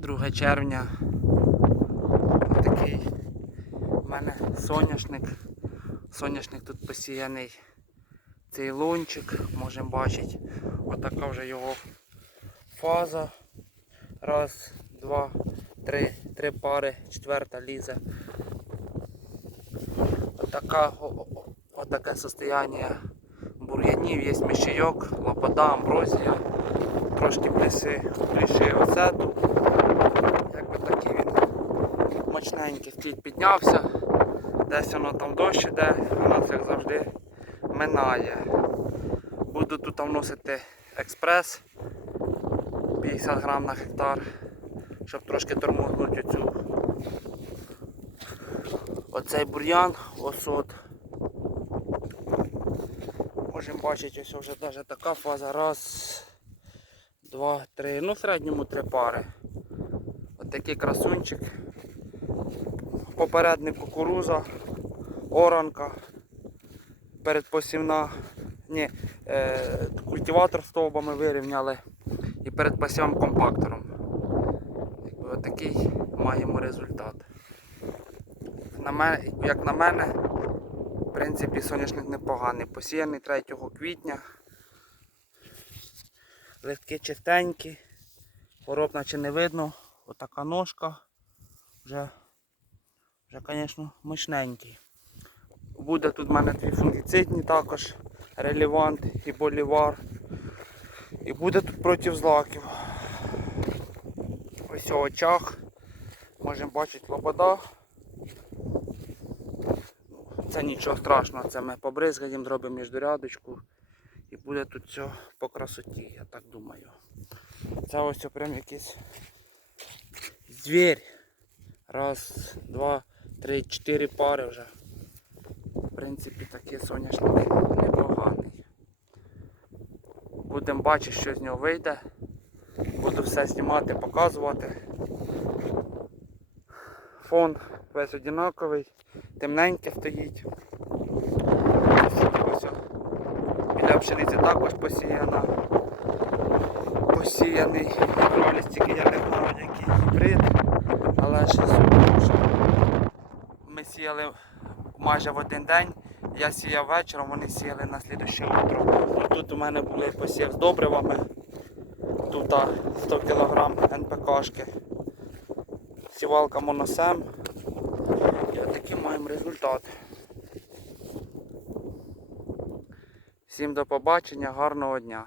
2 червня. Такий у мене соняшник. Соняшник тут посіяний цей лунчик, можемо бачити. Отака вже його фаза. Раз, два, три, три пари, четверта лізе. Отака, отаке состояние бур'янів, є мішійок, лопата, амброзія, трошки пліси, пліши оцету. Мощненький кліт піднявся. Десь воно там дощ іде, нас як завжди минає. Буду тут вносити експрес 50 грам на гектар, щоб трошки тормознути цю оцей бур'ян, осот. Можемо бачити, ось вже навіть така фаза. Раз, два, три. Ну в середньому три пари. Ось такий красунчик. Попередник кукуруза, оранка, передпосівна. Ні, е, культиватор стовбами вирівняли і перед посівом компактором. Отакий маємо результат. На мене, як на мене, в принципі, соняшник непоганий. Посіяний 3 квітня. Листки чистенькі, хвороб наче не видно. Отака ножка. Вже, вже, звісно, мощненький. Буде тут в мене дві фунгіцидні також, релевант і болівар. І буде тут проти злаків. Ось очах. Можемо бачити лобода. Це нічого страшного, це ми побризгаємо, зробимо міждорядочку і буде тут все по красоті, я так думаю. Це ось прям якийсь звір. Раз, два, три, чотири пари вже. В принципі, такий соняшник непоганий. Будемо бачити, що з нього вийде. Буду все знімати, показувати. Фон весь одинаковий, темненьке стоїть. Ось, Біля пшениці також посіяна. Посіяний кроліс, тільки я не знаю, який сіяли майже в один день. Я сіяв вечором, вони сіяли на слідуще утро. Тут у мене були посів з добривами. Тут 100 кг НПКшки. Сівалка моносем. І отакий маємо результат. Всім до побачення, гарного дня.